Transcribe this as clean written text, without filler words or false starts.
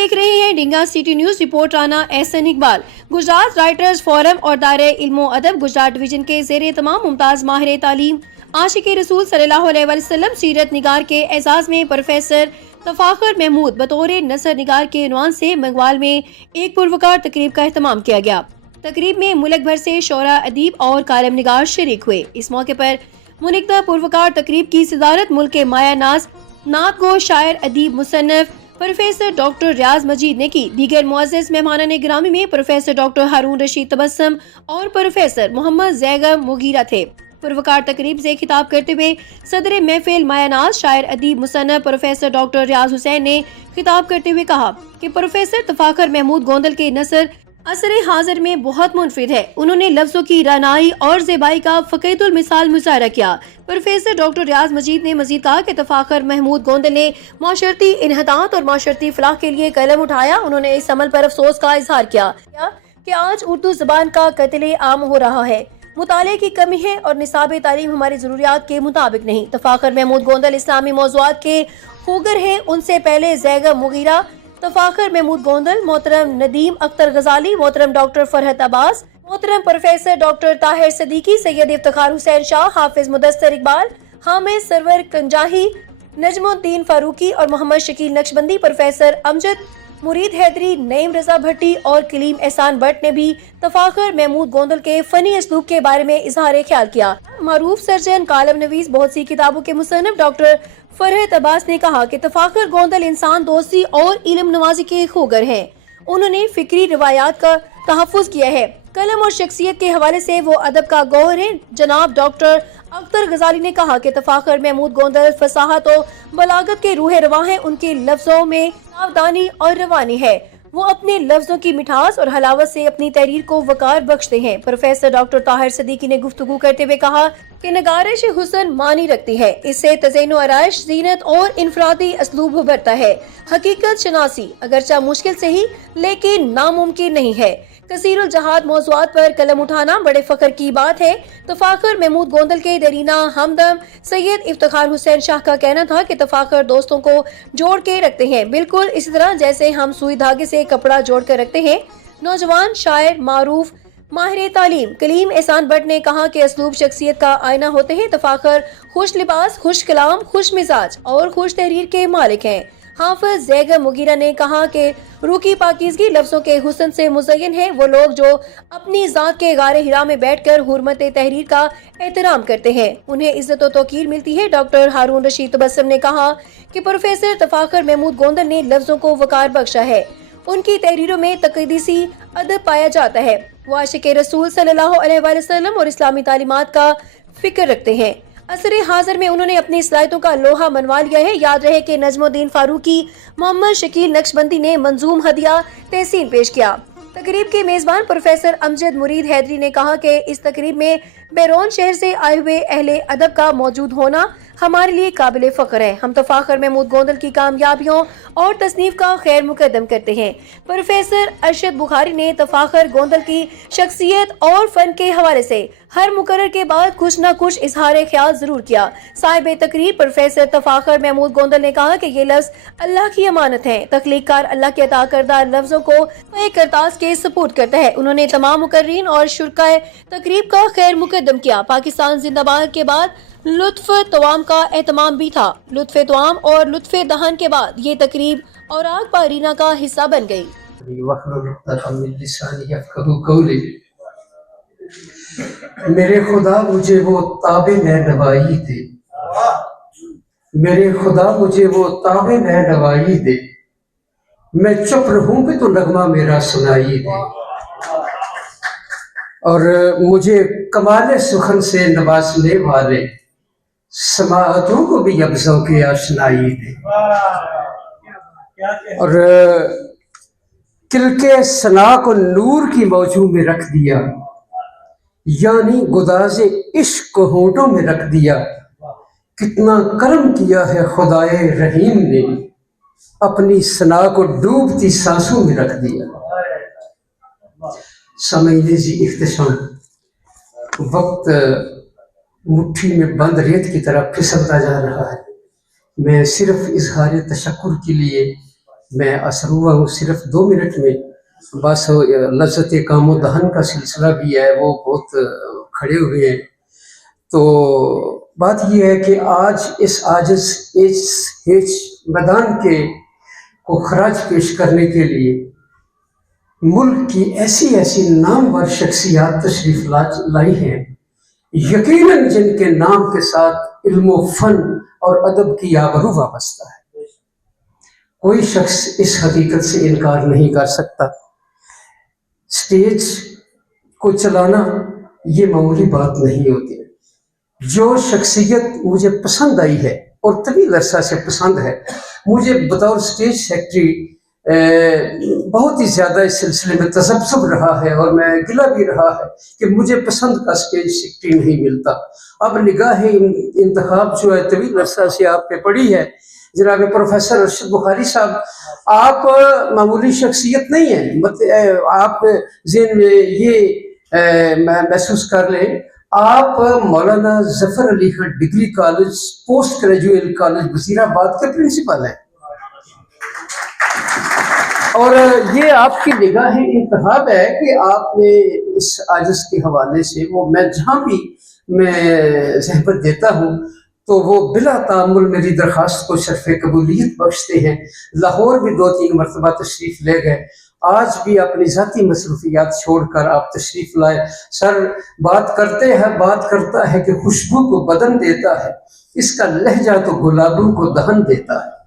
देख रहे हैं Dinga city news. Report Rana Ehsan Iqbal. Gujrat writers forum और दायरे इल्मो अदब गुजरात डिवीजन के ज़ेरे तमाम मुमताज़ माहिर तालीम आशिक़ रसूल सल्लल्लाहु अलैहि वसल्लम सीरत निगार के एजाज़ में प्रोफेसर तफाखर महमूद बतौर नसर निगार के उन्वान से मंगवाल में एक पुरवकार तकरीब का एहतमाम किया गया। तकरीब में मुल्क भर से शोरा अदीब और कालम निगार शरीक हुए। इस मौके पर मुनक़्क़दा पुरवकार तकरीब की सदारत मुल्क के माया नाज नात गो शायर अदीब मुसन्नफ प्रोफेसर डॉक्टर रियाज मजीद ने की। दीगर मुअज़्ज़ज़ मेहमानान गिरामी में प्रोफेसर डॉक्टर हारून रशीद तबस्सुम और प्रोफेसर मोहम्मद ज़ैगम मुगीरा थे। पुरवकार तकरीब से खिताब करते हुए सदर महफिल मायानाज शायर अदीब मुसन्नफ प्रोफेसर डॉक्टर रियाज हुसैन ने खिताब करते हुए कहा कि प्रोफेसर तफाखर महमूद गोंदल के नसर असर हाजिर में बहुत मुनफिद है। उन्होंने लफ्ज़ों की रानाई और ज़ेबाई का फ़क़ीतुल मिसाल मुज़ाहरा किया। प्रोफेसर डॉक्टर रियाज मजीद ने मज़ीद कहा कि तफाखर महमूद गोंदल ने माशरती इन्हतात और माशरती फलाह के लिए कलम उठाया। उन्होंने इस अमल पर अफसोस का इजहार किया कि आज उर्दू ज़बान का कत्ल आम हो रहा है। मुताले की कमी है और निसाब तालीम हमारी ज़रूरियात के मुताबिक नहीं। तफाखर महमूद गोंदल इस्लामी मौज़ूआत के खूगर हैं। उनसे पहले ज़ैगम मुगीरा, तफाखर महमूद गोंदल, मोहतरम नदीम अख्तर गजाली, मोहतरम डॉक्टर फरहत अब्बास, मोहतरम प्रोफेसर डॉक्टर ताहिर सदीकी, सैयद इफ्तिखार हुसैन शाह, हाफिज मुदस्सिर इकबाल, हामिद सरवर कंजाही, नजमुद्दीन फारूकी और मोहम्मद शकील नक्शबंदी, प्रोफेसर अमजद मुरीद हैदरी, नईम रजा भट्टी और कलीम एहसान भट्ट ने भी तफाखर महमूद गोंदल के फनी असलूब के बारे में इजहार ख्याल किया। मारूफ सर्जन, कालम नवीस, बहुत सी किताबों के मुसन्निफ डॉक्टर फरहत अब्बास ने कहा कि तफाखर गोंदल इंसान दोस्ती और इल्म नवाजी के खूगर हैं। उन्होंने फिक्री रिवायात का तहफ़्फ़ुज़ किया है। कलम और शख्सियत के हवाले से वो अदब का गौहर है। जनाब डॉक्टर अख्तर गजाली ने कहा कि तफाखर महमूद गोंदल फसाहत और बलागत के रूह रवां हैं। उनके लफ्ज़ों में सावधानी और रवानी है। वो अपने लफ्ज़ों की मिठास और हलावत से अपनी तहरीर को वकार बख्शते हैं। प्रोफेसर डॉक्टर ताहिर सदीकी ने गुफ्तगू करते हुए कहा कि नगारिश हुस्न मानी रखती है। इससे तज़य्युन आराइश, ज़ीनत और इनफरादी असलूब उभरता है। हकीकत शनासी अगरचा मुश्किल से ही लेकिन नामुमकिन नहीं है। कसीरुल जहाद मौज़ूआत पर कलम उठाना बड़े फ़ख्र की बात है। तफाखर महमूद गोंदल के दरीना हमदम सैयद इफ्तिखार हुसैन शाह का कहना था कि तफाखर दोस्तों को जोड़ के रखते हैं, बिल्कुल इसी तरह जैसे हम सुई धागे से कपड़ा जोड़ कर रखते हैं। नौजवान शायर, मारूफ माहिर तालीम कलीम एहसान भट्ट ने कहा कि असलूब शख्सियत का आईना होते हैं। तफाखर खुश लिबास, खुश कलाम, खुश मिजाज और खुश तहरीर के मालिक हैं। हाफिज ज़ैगम मुगीरा ने कहा कि रूह की पाकीज़गी लफ्ज़ों के हुस्न से मुज़य्यन है। वो लोग जो अपनी ज़ात के गारे हिरा में बैठकर हुर्मत तहरीर का एहतराम करते हैं, उन्हें इज़्ज़त और तौकीर मिलती है। डॉक्टर हारून रशीद तबस्सुम ने कहा कि प्रोफेसर तफाखर महमूद गोंदल ने लफ्ज़ों को वकार बख्शा है। उनकी तहरीरों में तक़दीसी अदब पाया जाता है। वो आशिक़ रसूल सल्लल्लाहु अलैहि वसल्लम और इस्लामी तालीमात का फिक्र रखते हैं। असर हाजिर में उन्होंने अपनी सलाहियतों का लोहा मनवा लिया है। याद रहे कि नजमुद्दीन फारूकी, मोहम्मद शकील नक्शबंदी ने मंजूम हदिया तहसीन पेश किया। तकरीब के मेज़बान प्रोफेसर अमजद मुरीद हैदरी ने कहा कि इस तकरीब में बैरून शहर से आए हुए अहले अदब का मौजूद होना हमारे लिए काबिल फ़ख्र है। हम तफाखर महमूद गोंदल की कामयाबियों और तसनीफ का खैर मुकद्दम करते हैं। प्रोफेसर अरशद बुखारी ने तफाखर गोंदल की शख्सियत और फन के हवाले से हर मुकर्रर के बाद कुछ न कुछ इजहार ख्याल जरूर किया। साहिब तकरीर प्रोफेसर तफाखर महमूद गोंदल ने कहा कि ये लफ्ज़ अल्लाह की अमानत है। तख्लीक़कार अल्लाह के अता करदा लफ्ज़ों को एक करतास के सपोर्ट करता है। उन्होंने तमाम मुकर्रीन और शुरकाए तकरीब का खैर मुकद्दम किया। पाकिस्तान जिंदाबाद के बाद लुत्फ़ तवाम का एहतमाम भी था। लुत्फ़ तवाम और लुत्फ़ दहन के बाद ये तकरीब और आग पारीना का हिस्सा बन गई। मेरे खुदा मुझे वो ताबे नवाई दे, मेरे खुदा मुझे वो ताबे नवाई दे, मैं चुप रहूं भी तो नगमा मेरा सुनाई दे, और मुझे कमाल सुखन से नवाजने वाले समाअतों को भी अब्ज़ों की आशनाई दे, और किलके सना को नूर की मौजू में रख दिया, यानी गुदाज़े इश्क को होठों में रख दिया। कितना करम किया है खुदाए रहीम ने, अपनी सना को डूबती सांसों में रख दिया। समझने जी इख्तिसाम, वक्त मुट्ठी में बंद रेत की तरह फिसलता जा रहा है। मैं सिर्फ इजहार तशक्कुर के लिए میں اثر ہوا ہوں صرف 2 منٹ میں. بس لذت کام و دہن کا سلسلہ بھی ہے، وہ بہت کھڑے ہوئے ہیں. تو بات یہ ہے کہ آج اس عاجز میدان کے کو خراج پیش کرنے کے لیے ملک کی ایسی نامور شخصیات تشریف لائی ہیں، یقیناً جن کے نام کے ساتھ علم و فن اور ادب کی آبرو وابستہ ہے. کوئی شخص اس حقیقت سے انکار نہیں کر سکتا. اسٹیج کو چلانا یہ معمولی بات نہیں ہوتی. جو شخصیت مجھے پسند آئی ہے اور طویل عرصہ سے پسند ہے، مجھے بطور اسٹیج سیکرٹری بہت ہی زیادہ اس سلسلے میں تذبذب رہا ہے، اور میں گلہ بھی رہا ہے کہ مجھے پسند کا اسٹیج سیکرٹری نہیں ملتا. اب نگاہ انتخاب جو ہے طویل عرصہ سے آپ پہ پڑی ہے. جناب پروفیسر ارشد بخاری صاحب، آپ معمولی شخصیت نہیں ہیں. آپ ذہن میں یہ محسوس کر لیں، آپ Maulana Zafar Ali Khan degree college post graduate college Wazirabad کے پرنسپل ہیں، اور یہ آپ کی نگاہ انتخاب ہے کہ آپ نے اس عاجز کے حوالے سے، وہ میں جہاں بھی میں زحمت دیتا ہوں تو وہ بلا تعامل میری درخواست کو شرف قبولیت بخشتے ہیں. لاہور بھی 2-3 مرتبہ تشریف لے گئے. آج بھی اپنی ذاتی مصروفیات چھوڑ کر آپ تشریف لائے. سر بات کرتا ہے کہ خوشبو کو بدن دیتا ہے، اس کا لہجہ تو گلابوں کو دہن دیتا ہے.